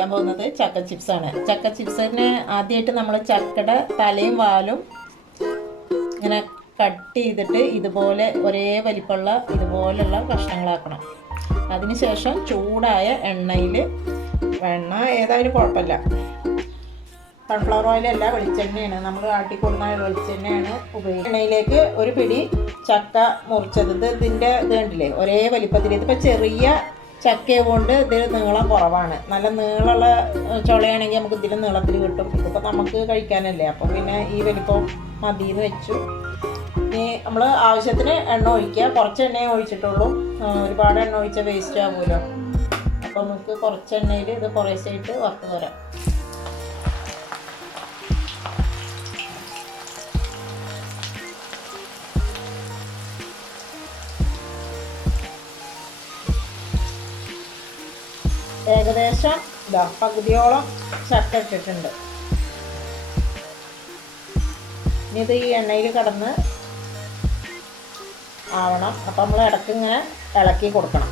ചെയ്യാൻ പോകുന്നത് ചക്ക ചിപ്സാണ്. ചക്ക ചിപ്സിന് ആദ്യമായിട്ട് നമ്മൾ ചക്കയുടെ തലയും വാലും ഇങ്ങനെ കട്ട് ചെയ്തിട്ട് ഇതുപോലെ ഒരേ വലിപ്പമുള്ള ഇതുപോലെയുള്ള കഷ്ണങ്ങളാക്കണം. അതിനുശേഷം ചൂടായ എണ്ണയിൽ, എണ്ണ ഏതായാലും കുഴപ്പമില്ല, സൺഫ്ലവർ ഓയിലല്ല, വെളിച്ചെണ്ണയാണ്, നമ്മൾ ആട്ടിക്കൊടുന്ന വെളിച്ചെണ്ണയാണ് ഉപയോഗിക്കുന്നത്. എണ്ണയിലേക്ക് ഒരു പിടി ചക്ക മുറിച്ചത്, ഇതിൻ്റെ ഇത് കണ്ടില്ലേ ഒരേ വലിപ്പത്തിൽ. ഇതിപ്പോൾ ചെറിയ ചക്കയെ കൊണ്ട് ഇതിൽ നീളം കുറവാണ്. നല്ല നീളമുള്ള ചുളയാണെങ്കിൽ നമുക്ക് ഇതിൽ നീളത്തിൽ കിട്ടും. ഇതിപ്പോൾ നമുക്ക് കഴിക്കാനല്ലേ, അപ്പം പിന്നെ ഈ വലിപ്പം മതിയെന്ന് വെച്ചു. ഇനി നമ്മൾ ആവശ്യത്തിന് എണ്ണ ഒഴിക്കുക. കുറച്ച് എണ്ണയെ ഒഴിച്ചിട്ടുള്ളൂ, ഒരുപാട് എണ്ണ ഒഴിച്ചാൽ വേസ്റ്റ് ആകുമല്ലോ. അപ്പോൾ നമുക്ക് കുറച്ച് എണ്ണയിൽ ഇത് കുറേശ്ശായിട്ട് വറുത്ത് തരാം. ഏകദേശം പകുതിയോളം ചക്ക ഇട്ടിട്ടുണ്ട്. ഇനി ഇത് ഈ എണ്ണയിൽ കിടന്ന് ആവണം. അപ്പം നമ്മൾ ഇടയ്ക്ക് ഇങ്ങനെ ഇളക്കി കൊടുക്കണം.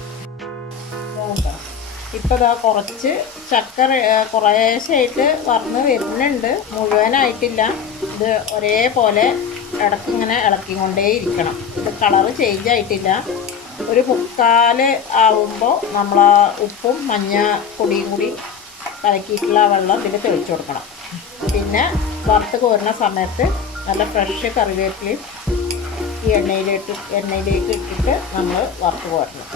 ഇപ്പം ഇതാ കുറച്ച് ചക്ക കുറേശ്ശായിട്ട് വറന്ന് വരുന്നുണ്ട്, മുഴുവനായിട്ടില്ല. ഇത് ഒരേപോലെ ഇടയ്ക്ക് ഇങ്ങനെ ഇളക്കിക്കൊണ്ടേ ഇരിക്കണം. ഇത് കളറ് ചേഞ്ച് ആയിട്ടില്ല. ഒരു മുക്കാൽ ആവുമ്പോൾ നമ്മൾ ആ ഉപ്പും മഞ്ഞപ്പൊടിയും കൂടി കലക്കിയിട്ടുള്ള വെള്ളം ഇതിൽ തെളിച്ച് കൊടുക്കണം. പിന്നെ കോരുന്ന സമയത്ത് നല്ല ഫ്രഷ് കറിവേപ്പിലയും ഈ എണ്ണയിലേക്ക് ഇട്ടിട്ട് നമ്മൾ വറുത്ത് കോരണം.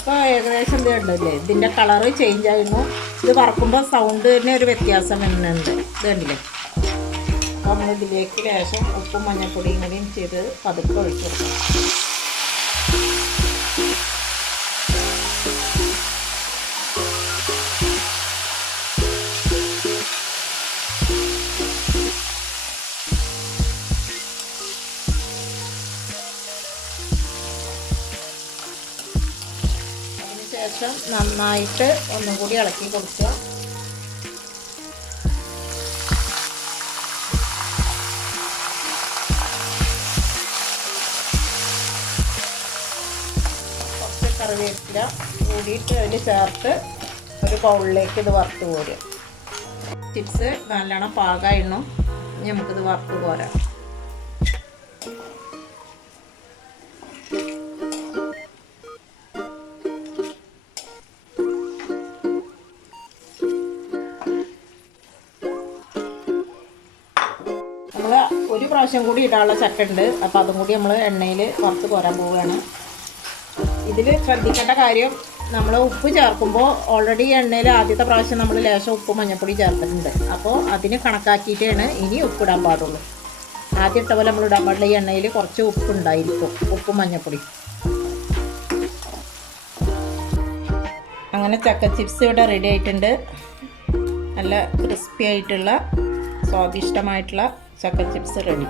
അപ്പോൾ ഏകദേശം ഇത് കണ്ടില്ലേ, ഇതിൻ്റെ കളറ് ചേഞ്ച് ആയിരുന്നു. ഇത് വറക്കുമ്പോൾ സൗണ്ടിന് ഒരു വ്യത്യാസം വരുന്നുണ്ട്. ഇത് കണ്ടില്ലേ. അപ്പോൾ നമ്മളിതിലേക്ക് ലേശം ഉപ്പും മഞ്ഞപ്പൊടിയും കൂടിയും ചെയ്ത് പതുക്കെ ഒഴിച്ച് കൊടുക്കണം. ശേഷം നന്നായിട്ട് ഒന്നും കൂടി ഇളക്കി കൊടുക്കുക. കുറച്ച് കറിവേപ്പില കൂടിയിട്ട് അതിൽ ചേർത്ത് ഒരു ബൗളിലേക്ക് ഇത് വറുത്ത് കോരുക. ചിപ്സ് നല്ലോണം പാകമായിരുന്നു. ഇനി നമുക്കിത് വറുത്ത് കോരാം. നമ്മൾ ഒരു പ്രാവശ്യം കൂടി ഇടാനുള്ള ചക്ക ഉണ്ട്. അപ്പോൾ അതും കൂടി നമ്മൾ എണ്ണയിൽ വറുത്ത് കോരാൻ പോവുകയാണ്. ഇതിൽ ശ്രദ്ധിക്കേണ്ട കാര്യം, നമ്മൾ ഉപ്പ് ചേർക്കുമ്പോൾ ഓൾറെഡി എണ്ണയിൽ ആദ്യത്തെ പ്രാവശ്യം നമ്മൾ ലേശം ഉപ്പ് മഞ്ഞൾപ്പൊടി ചേർത്തിട്ടുണ്ട്. അപ്പോൾ അതിന് കണക്കാക്കിയിട്ടാണ് ഇനി ഉപ്പിടാൻ പാടുള്ളൂ. ആദ്യം ഇട്ട പോലെ നമ്മൾ ഇടാൻ പാടില്ല. ഈ എണ്ണയിൽ കുറച്ച് ഉപ്പുണ്ടായിരിക്കും, ഉപ്പും മഞ്ഞൾപ്പൊടി. അങ്ങനെ ചക്ക ചിപ്സ് ഇവിടെ റെഡി ആയിട്ടുണ്ട്. നല്ല ക്രിസ്പി ആയിട്ടുള്ള സ്വാദിഷ്ടമായിട്ടുള്ള ചക്ക ചിപ്സ് റെഡി.